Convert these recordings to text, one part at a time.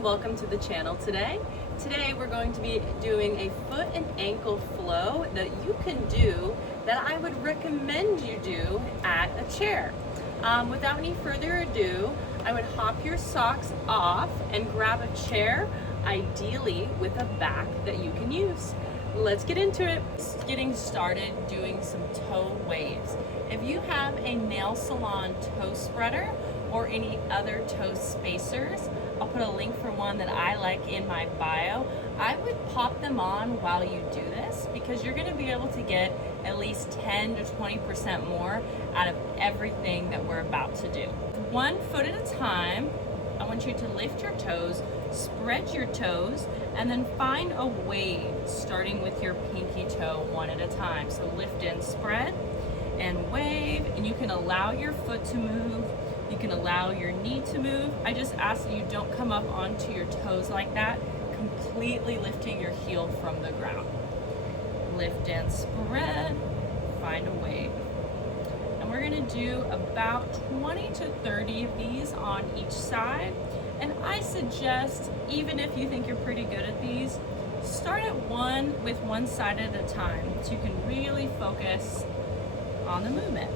and welcome to the channel today. Today we're going to be doing a foot and ankle flow that you can do that I would recommend you do at a chair. Without any further ado, I would hop your socks off and grab a chair, ideally with a back that you can use. Let's get into it. Getting started doing some toe waves. If you have a nail salon toe spreader or any other toe spacers, I'll put a link for one that I like in my bio. I would pop them on while you do this because you're gonna be able to get at least 10 to 20% more out of everything that we're about to do. 1 foot at a time, I want you to lift your toes, spread your toes, and then find a wave starting with your pinky toe one at a time. So lift and spread and wave, and you can allow your foot to move. You can allow your knee to move. I just ask that you don't come up onto your toes like that, completely lifting your heel from the ground. Lift and spread, find a wave. And we're gonna do about 20 to 30 of these on each side. And I suggest, even if you think you're pretty good at these, start at one side at a time so you can really focus on the movement.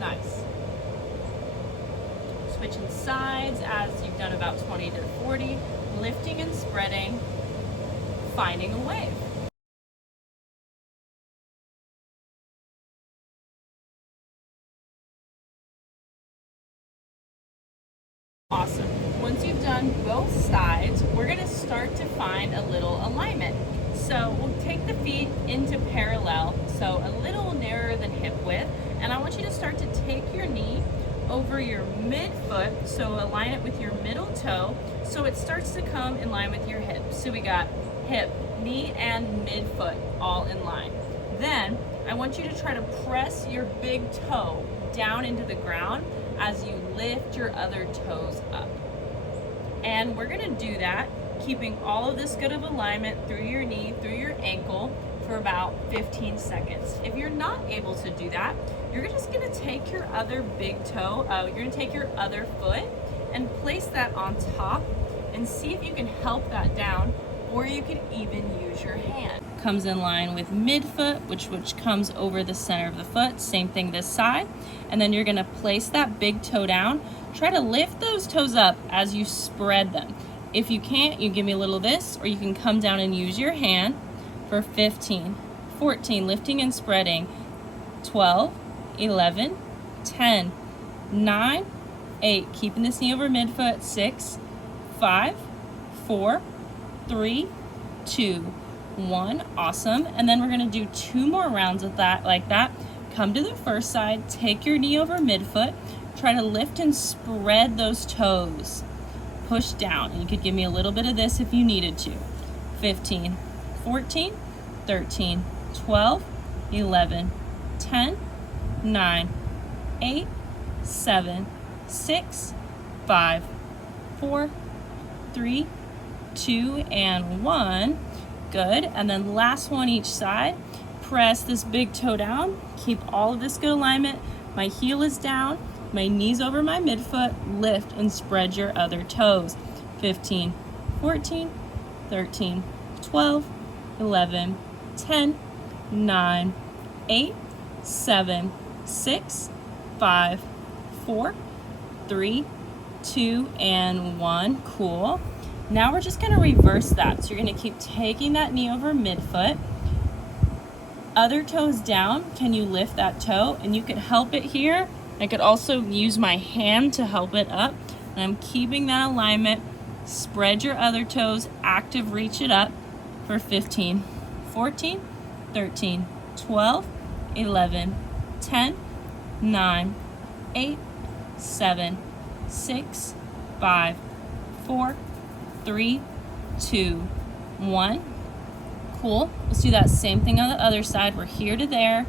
Nice. Switching sides as you've done about 20 to 40, lifting and spreading, finding a wave. Awesome. Once you've done both sides, we're going to start to find a little alignment. So we'll take the feet into parallel, so a little narrower than hip width, and I want you to start to take your knee over your midfoot, so align it with your middle toe, so it starts to come in line with your hip. So we got hip, knee, and midfoot all in line. Then I want you to try to press your big toe down into the ground as you lift your other toes up. And we're gonna do that, keeping all of this good of alignment through your knee, through your ankle for about 15 seconds. If you're not able to do that, you're just gonna take your other big toe, you're gonna take your other foot and place that on top and see if you can help that down, or you can even use your hand. Comes in line with midfoot, which comes over the center of the foot. Same thing this side. And then you're gonna place that big toe down. Try to lift those toes up as you spread them. If you can't, you give me a little of this, or you can come down and use your hand for 15, 14, lifting and spreading, 12, 11, 10, 9, 8, keeping this knee over midfoot, 6, 5, 4, 3, 2, 1, awesome. And then we're gonna do 2 more rounds of that, like that. Come to the first side, take your knee over midfoot, try to lift and spread those toes. Push down, and you could give me a little bit of this if you needed to. 15, 14, 13, 12, 11, 10, 9, 8, 7, 6, 5, 4, 3, 2, and 1. Good. And then last one each side. Press this big toe down. Keep all of this good alignment. My heel is down. My knees over my midfoot. Lift and spread your other toes. 15, 14, 13, 12, 11, 10, 9, 8, 7, 6, 5, 4, 3, 2, and 1. Cool. Now we're just going to reverse that. So you're going to keep taking that knee over midfoot. Other toes down. Can you lift that toe? And you could help it here. I could also use my hand to help it up. And I'm keeping that alignment. Spread your other toes. Active reach it up for 15, 14, 13, 12, 11, 10, 9, 8, 7, 6, 5, 4, 3, 2, 1. Cool. Let's do that same thing on the other side. We're here to there.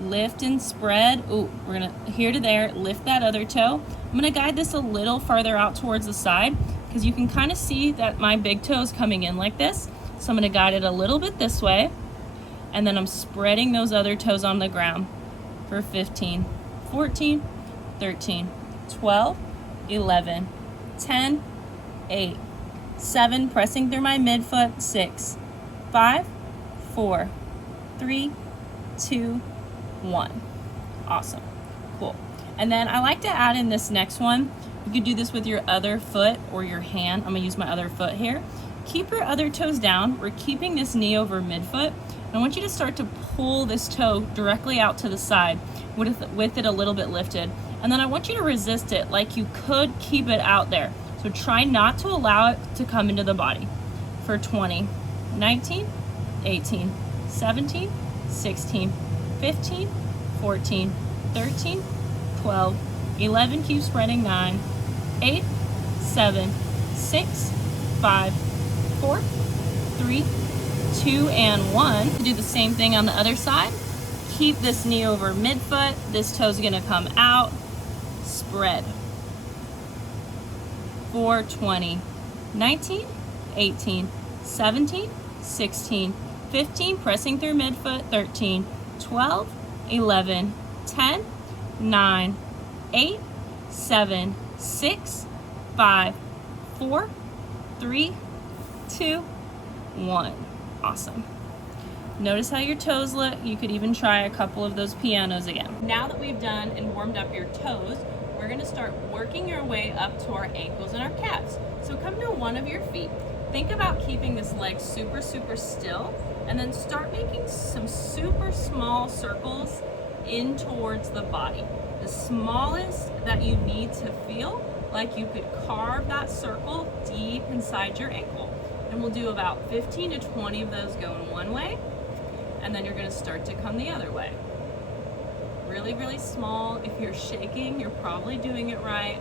Lift and spread. Ooh, we're gonna here to there. Lift that other toe. I'm gonna guide this a little farther out towards the side because you can kind of see that my big toe is coming in like this. So I'm gonna guide it a little bit this way. And then I'm spreading those other toes on the ground for 15, 14, 13, 12, 11, 10, 8, 7, pressing through my midfoot, 6, 5, 4, 3, 2, 1. Awesome. Cool. And then I like to add in this next one. You could do this with your other foot or your hand. I'm going to use my other foot here. Keep your other toes down. We're keeping this knee over midfoot. I want you to start to pull this toe directly out to the side with it a little bit lifted. And then I want you to resist it like you could keep it out there. So try not to allow it to come into the body. For 20, 19, 18, 17, 16, 15, 14, 13, 12, 11, keep spreading, 9, 8, 7, 6, 5, 4, 3, 2, and 1. Do the same thing on the other side. Keep this knee over midfoot. This toe's gonna come out. Spread. 4, 20, 19, 18, 17, 16, 15, pressing through midfoot, 13, 12, 11, 10, 9, 8, 7, 6, 5, 4, 3, 2, 1. Awesome. Notice how your toes look. You could even try a couple of those pianos again. Now that we've done and warmed up your toes, we're going to start working your way up to our ankles and our calves. So come to one of your feet. Think about keeping this leg super still, and then start making some super small circles in towards the body. The smallest that you need to feel like you could carve that circle deep inside your ankle. And we'll do about 15 to 20 of those going one way, and then you're going to start to come the other way. Really small. If you're shaking, you're probably doing it right.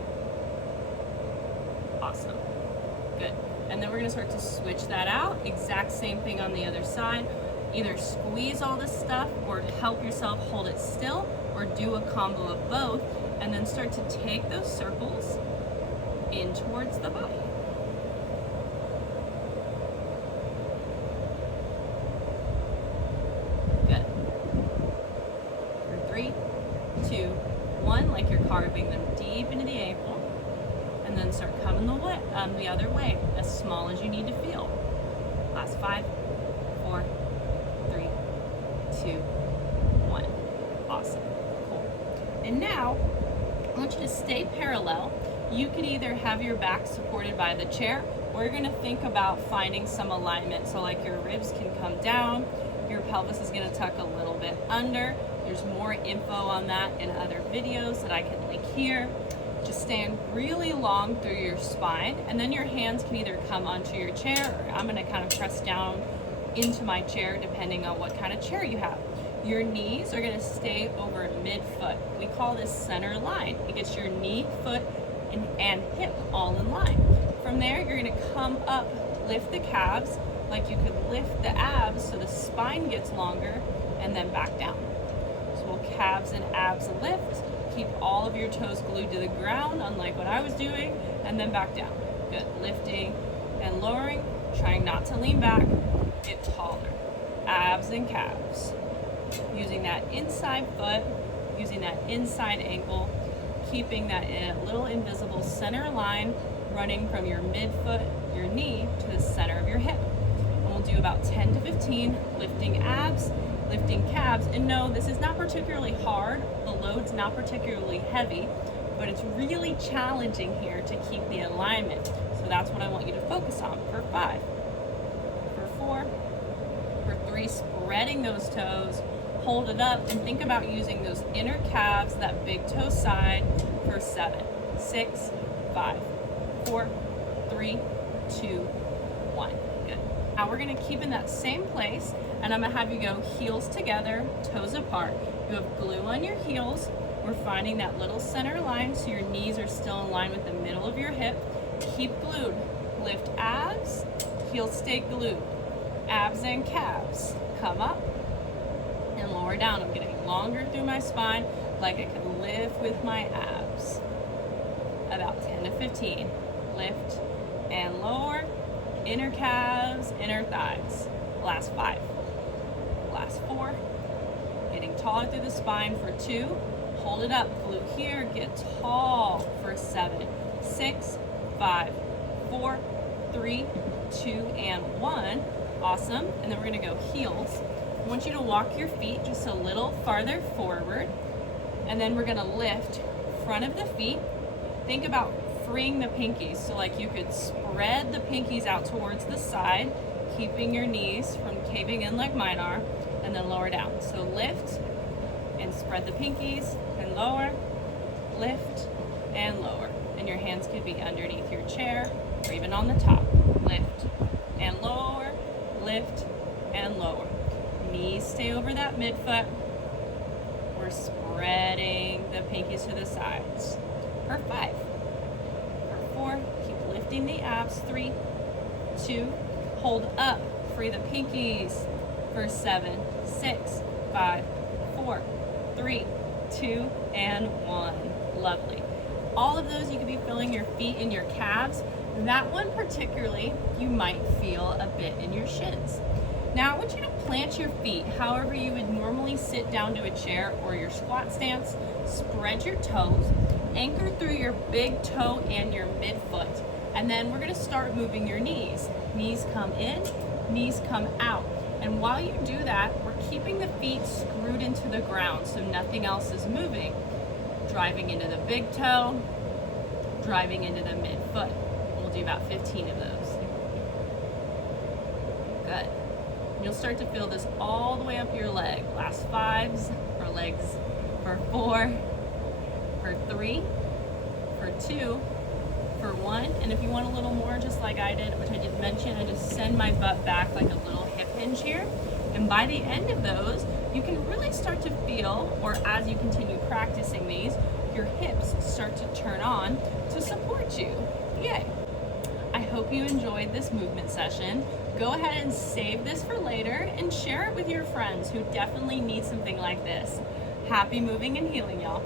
Awesome. Good. And then we're going to start to switch that out. Exact same thing on the other side. Either squeeze all this stuff or help yourself hold it still, or do a combo of both, and then start to take those circles in towards the body. Good. For 3, 2, 1, like you're carving them deep into the ankle, and then start coming the other way, as small as you need to feel. Last 5, 4, 3, 2, 1. Awesome. Cool. And now, I want you to stay parallel. You could either have your back supported by the chair, or you're going to think about finding some alignment. So like your ribs can come down, your pelvis is going to tuck a little bit under. There's more info on that in other videos that I can link here. Just stand really long through your spine, and then your hands can either come onto your chair, or I'm going to kind of press down into my chair depending on what kind of chair you have. Your knees are going to stay over midfoot. We call this center line. It gets your knee, foot, and hip all in line. From there, you're going to come up, lift the calves like you could lift the abs so the spine gets longer, and then back down. So we'll calves and abs lift. Keep all of your toes glued to the ground, unlike what I was doing, and then back down. Good. Lifting and lowering, trying not to lean back. Get taller. Abs and calves. Using that inside foot, using that inside ankle, keeping that little invisible center line running from your midfoot, your knee, to the center of your hip. And we'll do about 10 to 15, lifting abs, lifting calves. And no, this is not particularly hard. The load's not particularly heavy, but it's really challenging here to keep the alignment. So that's what I want you to focus on. For 5, for 4, for 3, spreading those toes, hold it up, and think about using those inner calves, that big toe side, for 7, 6, 5, 4, 3, 2, 1. Good. Now we're going to keep in that same place, and I'm going to have you go heels together, toes apart. You have glue on your heels. We're finding that little center line so your knees are still in line with the middle of your hip. Keep glued. Lift abs, heels stay glued. Abs and calves. Come up and lower down. I'm getting longer through my spine, like I can lift with my abs. About 10 to 15. Lift and lower. Inner calves, inner thighs. Last 5. Last 4. Getting taller through the spine for 2. Hold it up, glute here, get tall for 7, 6, 5, 4, 3, 2, and 1. Awesome. And then we're gonna go heels. I want you to walk your feet just a little farther forward, and then we're gonna lift front of the feet. Think about freeing the pinkies, so like you could spread the pinkies out towards the side, keeping your knees from caving in like mine are, and then lower down. So lift and spread the pinkies and lower, lift and lower. And your hands could be underneath your chair or even on the top. Lift and lower, lift and lower. Knees stay over that midfoot. We're spreading the pinkies to the sides. For 5. For 4, keep lifting the abs. 3, 2, hold up, free the pinkies. For 7, 6, 5, 4, 3, 2, and 1. Lovely. All of those you could be feeling your feet and your calves. That one particularly, you might feel a bit in your shins. Now I want you to plant your feet however you would normally sit down to a chair or your squat stance. Spread your toes, anchor through your big toe and your midfoot. And then we're gonna start moving your knees. Knees come in, knees come out. And while you do that, we're keeping the feet screwed into the ground so nothing else is moving. Driving into the big toe, driving into the midfoot. We'll do about 15 of those. Good. You'll start to feel this all the way up your leg. Last 5s for legs. For 4, for 3, for 2, for 1. And if you want a little more, just like I did, which I did mention, I just send my butt back like a little hip hinge here. And by the end of those, you can really start to feel, or as you continue practicing these, your hips start to turn on to support you. Yay! I hope you enjoyed this movement session. Go ahead and save this for later and share it with your friends who definitely need something like this. Happy moving and healing, y'all.